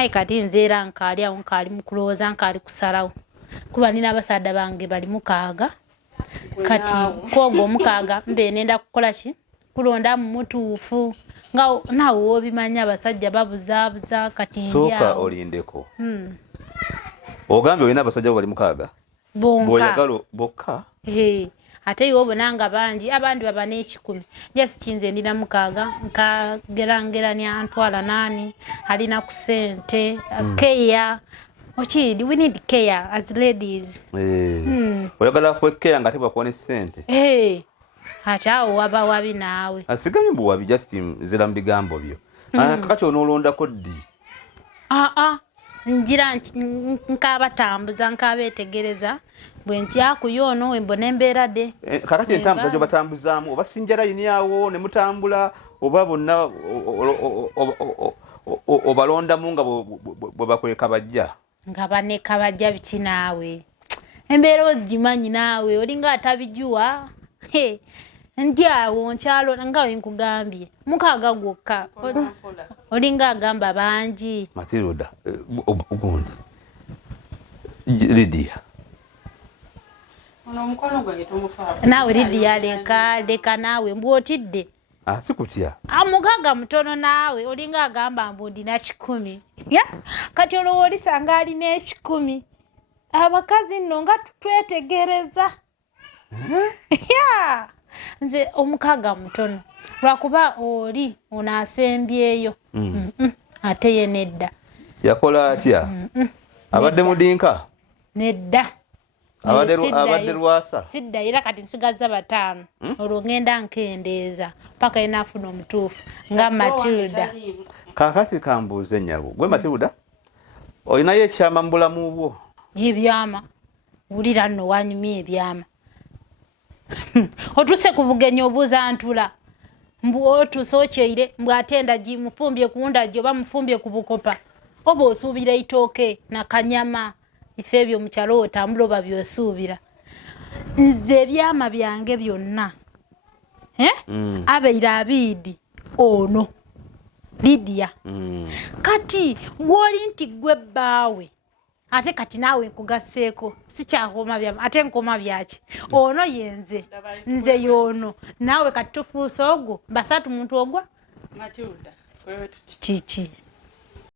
hai kati nzeera nkaali awo nkaali mu kulowooza nkaali kusalawo kuba nina abasaadde bange bali mukaaga kati kwogo omukaaga mbe nenda kukola ki kulonda mu mutuufu nga naawe w'obimanya abasajja babuzaabuza kati sooka olindeko ogambye olina abasajja bali mukaaga bw'oyagala bokka ate iwe obona bangi abandi baba n'ekikumi just kinze ndina mukaaga nkagerangeranya ntwala nani alina ku ssente care ochidi we need care as ladies oyagala kwekkeya nga tebwakuwa ssente ate awo waba wabi naawe asigamye mbu wabi just nzira mu bigambo byo kakati onoolondako ddi njira nkabatambuza nkabeetegereza bwe ntyakuyo ono wembona embeera de kakati entambuza gyobatambuzaamu oba sinja layini awo ne mutambula oba bonna obalondamu nga bwe bakweka bajja nga baneka bajja biti naawe embeera ozigimanyi naawe olinga atabijuwa ndi awo nkyalo nga wenkugambye mukaaga gwokka olinga agamba bangi Matilda ugundi Lydia naawe Lydia leka naawe mbwotidde sikutya mukaaga mutono naawe olinga agamba mbu ndina 10 kati olwo olisanga alina 10 abakazi nno nga twetegereza nze omukaaga mutono lwakuba oli onaasembyeyo ate ye nedda yakola atya abadde mudinka nedda abadde lwasa sidda era kati nsigaza 5 olwo ngenda nkendeeza paka enafuna omutuufu nga Matilda kakati kambuuze nyabo gwe Matilda olinayo ekyama mu bulamu bwo ebyama wulira nno wanyumya ebyama otuse ku bugenyi obuuza ntula mbu otuse okyeire mbw ate endagi mufumbye ku ndagi oba mufumbye ku bukopa oba osuubira itooke na kanyama ife ebyo mu kyalo otambula oba byosuubira nze ebyama byange byonna abeire abiidi ono Lydia kati bw'oli nti gwe bbaawe ate kati naawe nkugasseeko sikyakoma byama ate nkoma byaki ono yenze nze yono naawe kati tufuuse ogwo basatu muntu ogwa Matilda kiki